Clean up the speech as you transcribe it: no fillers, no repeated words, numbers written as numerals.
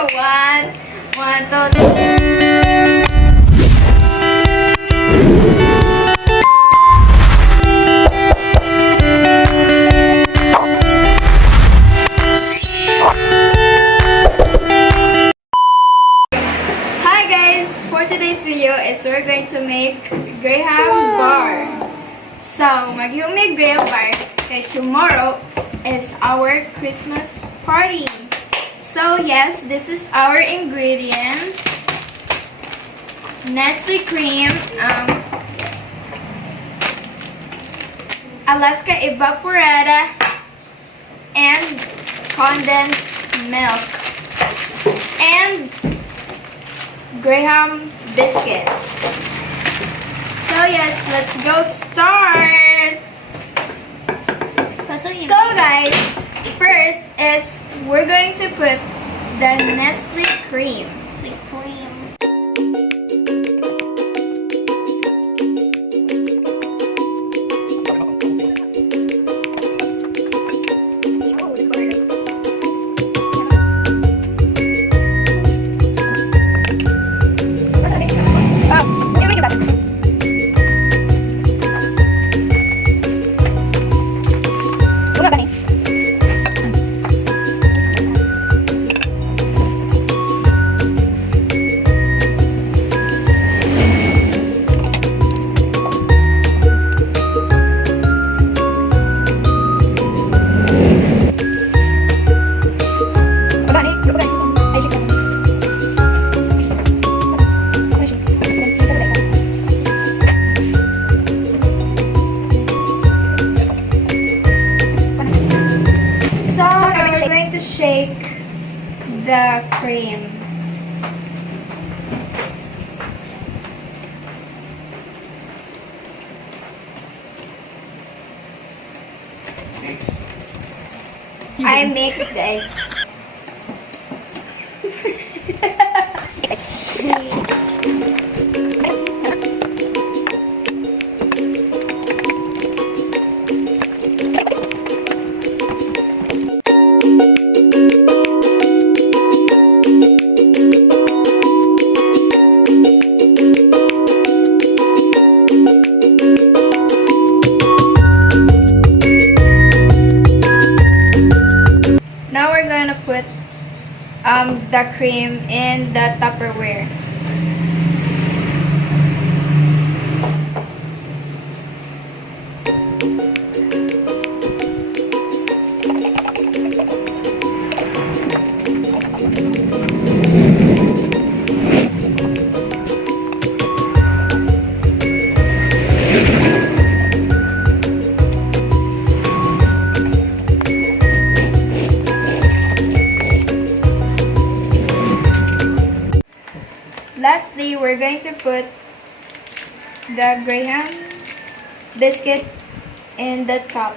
One, one, two, three. Hi guys! For today's video is we're going to make Graham bar. So, mag-humig Graham bar. Okay, tomorrow is our Christmas party. So yes, this is our ingredients. Nestle cream, Alaska evaporada, and condensed milk, and Graham biscuits. So yes, let's go start. So guys, first is we're going to put the Nestle cream. Shake the cream. I mixed the egg. Put the cream in the Tupperware. Lastly, we're going to put the Graham biscuit in the top.